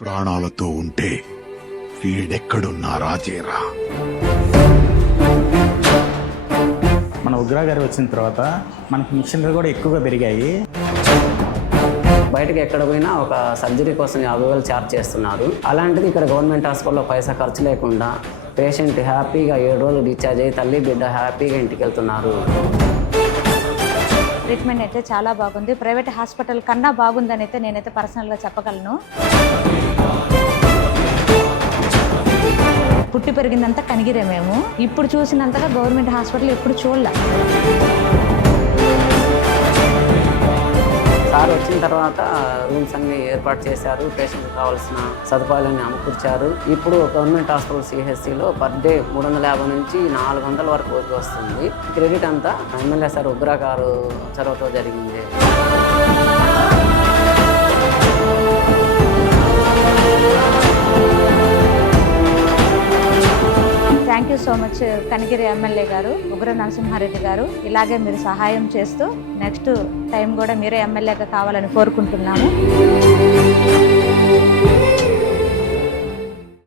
ప్రాణాలతో ఉంటే వీడెక్కడున్నా రాజేరా. మన ఉగ్ర గారు వచ్చిన తర్వాత మనకి మిషన్లు కూడా ఎక్కువగా పెరిగాయి. బయటకు ఎక్కడ పోయినా ఒక సర్జరీ కోసం 50,000 ఛార్జ్ చేస్తున్నారు. అలాంటిది ఇక్కడ గవర్నమెంట్ హాస్పిటల్లో పైసా ఖర్చు లేకుండా పేషెంట్ హ్యాపీగా 7 రోజులు డిశ్చార్జ్ అయ్యి తల్లి బిడ్డ హ్యాపీగా ఇంటికి వెళ్తున్నారు. ట్రీట్మెంట్ అయితే చాలా బాగుంది. ప్రైవేట్ హాస్పిటల్ కన్నా బాగుందని అయితే నేనైతే పర్సనల్గా చెప్పగలను. పుట్టి పెరిగిందంతా కనిగిరే మేము. ఇప్పుడు చూసినంతగా గవర్నమెంట్ హాస్పిటల్ ఎప్పుడు చూడలే. సార్ వచ్చిన తర్వాత రూమ్స్ అన్ని ఏర్పాటు చేశారు. పేషెంట్కి కావాల్సిన సదుపాయాలన్నీ అమకూర్చారు. ఇప్పుడు గవర్నమెంట్ హాస్పిటల్ సిహెచ్సిలో పర్ డే 350 నుంచి 400 వరకు వస్తుంది. క్రెడిట్ అంతా ఎమ్మెల్యే సార్ ఉగ్ర గారు చొరవతో జరిగింది. Thank you so much Kanigiri MLA గారు ఉగ్ర నరసింహారెడ్డి గారు. ఇలాగే మీరు సహాయం చేస్తూ నెక్స్ట్ టైం కూడా మీరే ఎమ్మెల్యేగా కావాలని కోరుకుంటున్నాము.